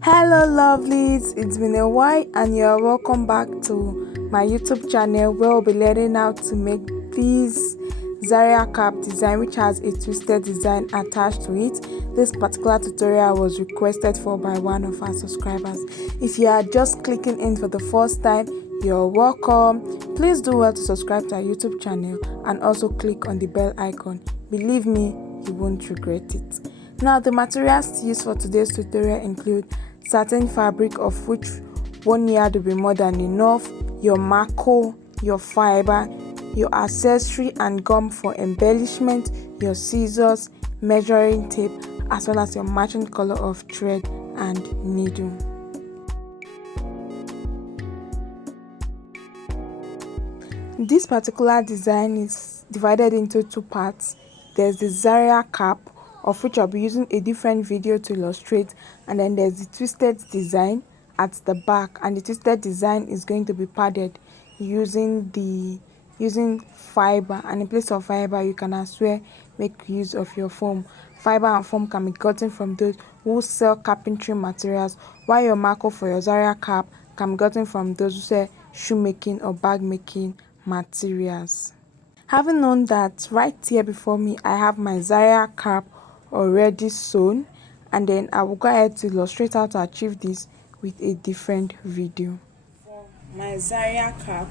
Hello lovelies, it's been a while and you're welcome back to my YouTube channel where we'll be learning how to make this Zara cap design which has a twisted design attached to it. This particular tutorial was requested for by one of our subscribers. If you are just clicking in for the first time, you're welcome. Please do well to subscribe to our YouTube channel and also click on the bell icon. Believe me, you won't regret it. Now, the materials to use for today's tutorial include satin fabric, of which 1 yard will be more than enough, your marco, your fiber, your accessory and gum for embellishment, your scissors, measuring tape, as well as your matching color of thread and needle. This particular design is divided into two parts. There's the Zara cap, of which I'll be using a different video to illustrate, and then there's the twisted design at the back, and the twisted design is going to be padded using fiber, and in place of fiber you can as well make use of your foam. Fiber and foam can be gotten from those who sell carpentry materials, while your marco for your Zara cap can be gotten from those who sell shoemaking or bag making materials. Having known that, right here before me I have my Zara cap already sewn, and then I will go ahead to illustrate how to achieve this with a different video. For my Zara cap,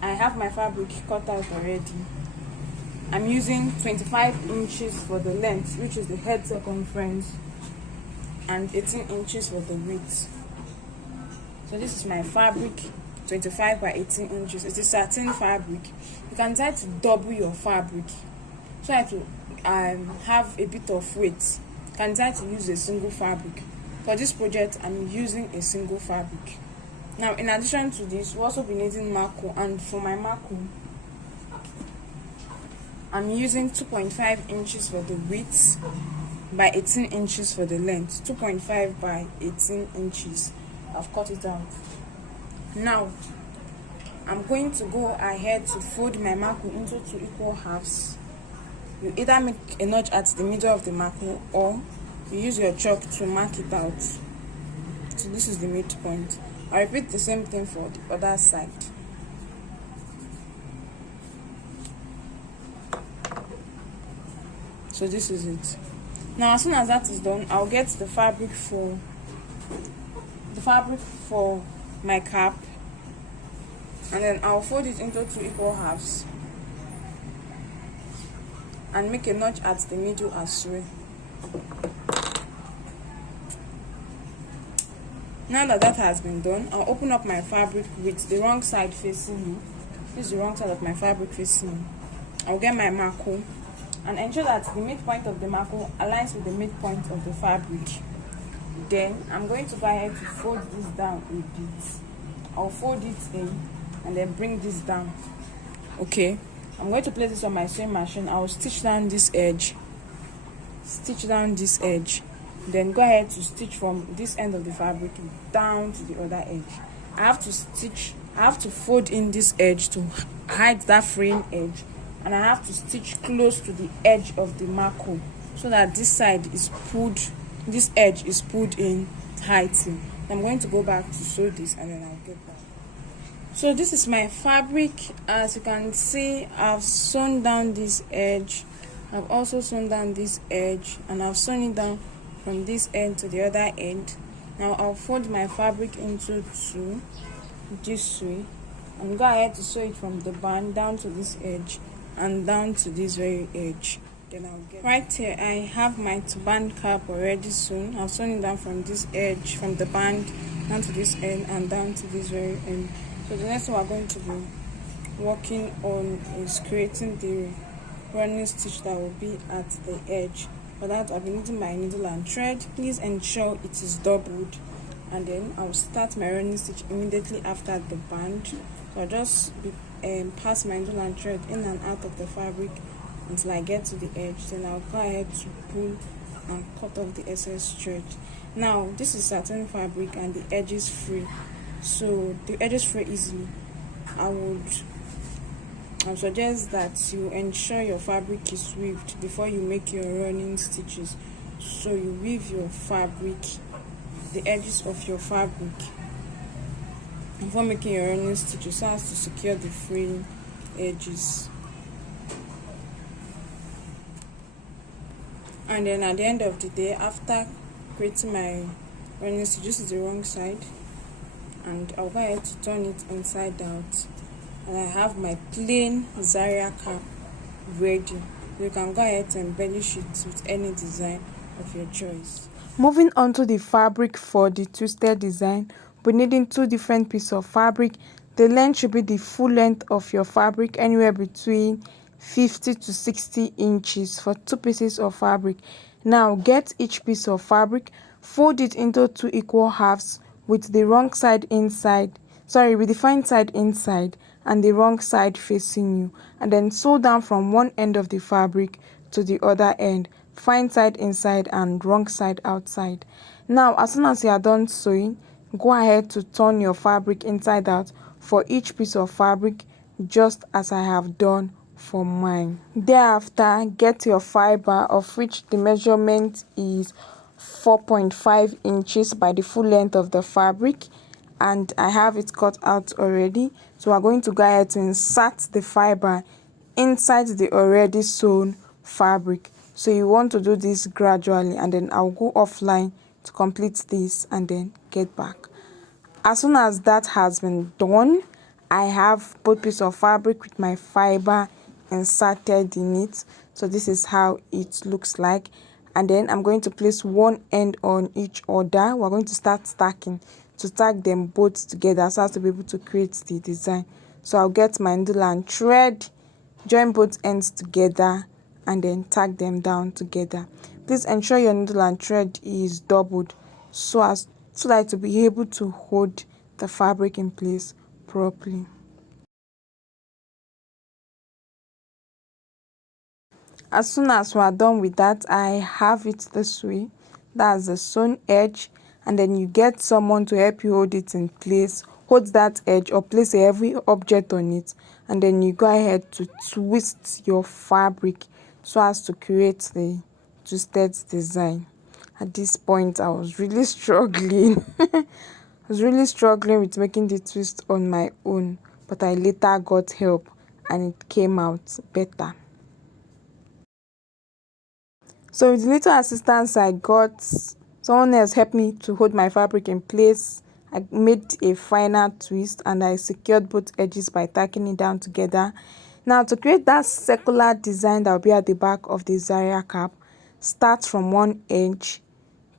I have my fabric cut out already. I'm using 25 inches for the length, which is the head circumference, and 18 inches for the width. So this is my fabric, 25 by 18 inches. It's a satin fabric. You can try to double your fabric. Try to have a bit of weight. You can try to use a single fabric. For this project, I'm using a single fabric. Now, in addition to this, we'll also be needing marco, and for my marco, I'm using 2.5 inches for the width by 18 inches for the length. 2.5 by 18 inches. I've cut it out. Now, I'm going to go ahead to fold my marco into 2 equal halves. You either make a notch at the middle of the marco, or you use your chalk to mark it out. So this is the midpoint. I repeat the same thing for the other side. So this is it. Now, as soon as that is done, I'll get the fabric for my cap, and then I'll fold it into 2 equal halves and make a notch at the middle as well. Now that has been done, I'll open up my fabric with the wrong side facing me. This is the wrong side of my fabric facing me. I'll get my marco and ensure that the midpoint of the marco aligns with the midpoint of the fabric. Then I'm going to go ahead to fold this down a bit. I'll fold it in and then bring this down. Okay, I'm going to place this on my sewing machine. I'll stitch down this edge, then go ahead to stitch from this end of the fabric down to the other edge. I have to fold in this edge to hide that fraying edge, and I have to stitch close to the edge of the marco so that this edge is pulled in tightly. I'm going to go back to sew this and then I'll get back. So this is my fabric. As you can see, I've sewn down this edge. I've also sewn down this edge, and I've sewn it down from this end to the other end. Now I'll fold my fabric into 2 this way and go ahead to sew it from the band down to this edge and down to this very edge. Then I'll get right here. I have my band cap already sewn. I've sewn it down from this edge, from the band down to this end and down to this very end. So the next thing we're going to be working on is creating the running stitch that will be at the edge. For that, I'll be using my needle and thread. Please ensure it is doubled, and then I'll start my running stitch immediately after the band. So I'll just pass my needle and thread in and out of the fabric until I get to the edge. Then I'll go ahead to pull and cut off the excess thread. Now, this is satin fabric and the edge is free, so the edges fray easily. I would suggest that you ensure your fabric is weaved before you make your running stitches. So you weave your fabric, the edges of your fabric, before making your running stitches, so as to secure the fraying edges. And then at the end of the day, after creating my running stitch, this is the wrong side, and I'll go ahead to turn it inside out, and I have my plain Zara cap ready. You can go ahead to embellish it with any design of your choice. Moving on to the fabric for the twisted design, we're needing two different pieces of fabric. The length should be the full length of your fabric, anywhere between 50 to 60 inches for two pieces of fabric. Now get each piece of fabric, fold it into two equal halves with the wrong side inside, with the fine side inside and the wrong side facing you, and then sew down from one end of the fabric to the other end, fine side inside and wrong side outside. Now as soon as you are done sewing, go ahead to turn your fabric inside out for each piece of fabric, just as I have done for mine. Thereafter, get your fiber, of which the measurement is 4.5 inches by the full length of the fabric, and I have it cut out already. So we're going to go ahead to insert the fiber inside the already sewn fabric. So you want to do this gradually, and then I'll go offline to complete this and then get back. As soon as that has been done, I have both pieces of fabric with my fiber inserted in it. So this is how it looks like, and then I'm going to place one end on each other. We're going to start stacking to stack them both together so as to be able to create the design. So I'll get my needle and thread, join both ends together, and then tack them down together. Please ensure your needle and thread is doubled so that to be able to hold the fabric in place properly. As soon as we are done with that, I have it this way. That's the sewn edge, and then you get someone to help you hold it in place. Hold that edge or place a heavy object on it, and then you go ahead to twist your fabric so as to create the twisted design. At this point, I was really struggling. I was really struggling with making the twist on my own, but I later got help and it came out better. So with the little assistance I got, someone else helped me to hold my fabric in place. I made a final twist and I secured both edges by tacking it down together. Now to create that circular design that will be at the back of the Zara cap, start from one edge,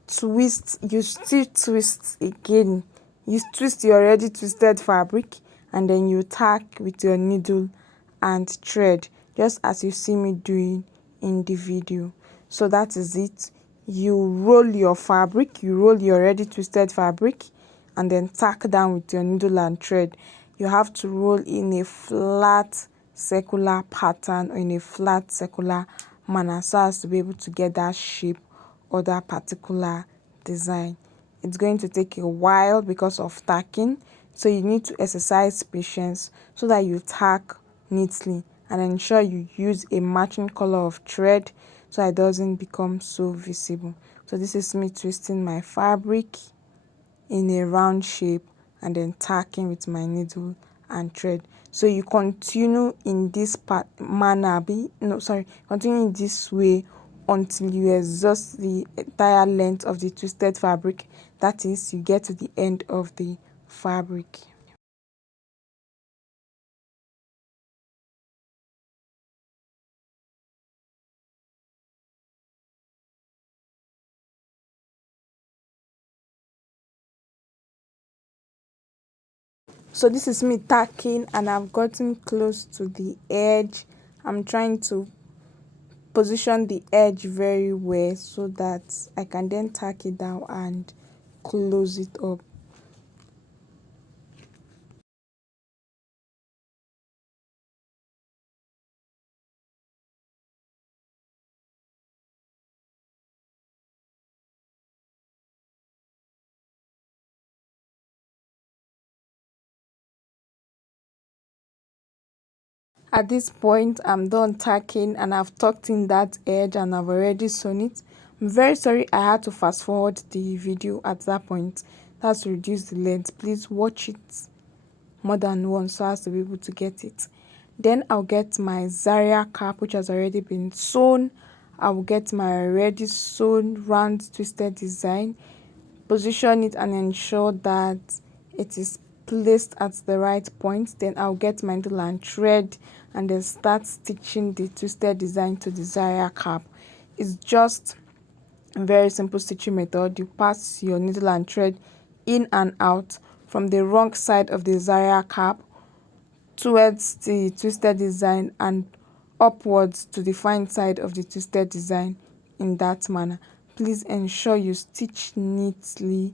twist, you still twist again. You twist your already twisted fabric, and then you tack with your needle and thread, just as you see me doing in the video. So that is it. You roll your fabric, you roll your already twisted fabric, and then tack down with your needle and thread. You have to roll in a flat circular pattern or in a flat circular manner so as to be able to get that shape or that particular design. It's going to take a while because of tacking, so you need to exercise patience so that you tack neatly, and ensure you use a matching color of thread so it doesn't become so visible. So this is me twisting my fabric in a round shape and then tacking with my needle and thread. So you continue in this continue in this way until you exhaust the entire length of the twisted fabric. That is, you get to the end of the fabric. So this is me tacking, and I've gotten close to the edge. I'm trying to position the edge very well so that I can then tack it down and close it up. At this point, I'm done tacking and I've tucked in that edge and I've already sewn it. I'm very sorry I had to fast forward the video at that point. That's to reduce the length. Please watch it more than once so as to be able to get it. Then I'll get my Zara cap, which has already been sewn. I will get my already sewn round twisted design, position it and ensure that it is placed at the right point. Then I'll get my needle and thread and then start stitching the twisted design to the Zara cap. It's just a very simple stitching method. You pass your needle and thread in and out from the wrong side of the Zara cap towards the twisted design and upwards to the fine side of the twisted design in that manner. Please ensure you stitch neatly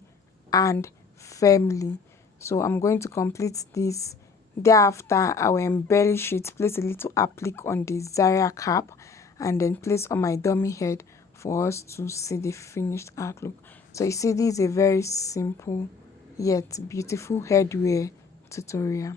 and firmly. So I'm going to complete this. Thereafter, I will embellish it, place a little applique on the Zara cap and then place on my dummy head for us to see the finished outlook. So you see, this is a very simple yet beautiful headwear tutorial.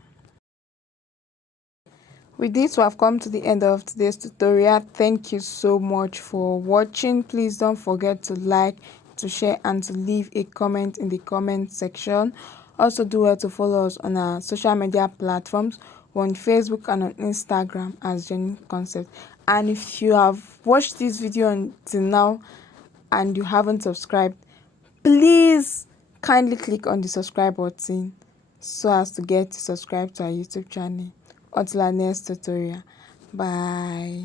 With this, we have come to the end of today's tutorial. Thank you so much for watching. Please don't forget to like, to share and to leave a comment in the comment section. Also do well to follow us on our social media platforms. We're on Facebook and on Instagram as Jenie Concept. And if you have watched this video until now and you haven't subscribed, please kindly click on the subscribe button so as to get subscribed to our YouTube channel. Until our next tutorial. Bye.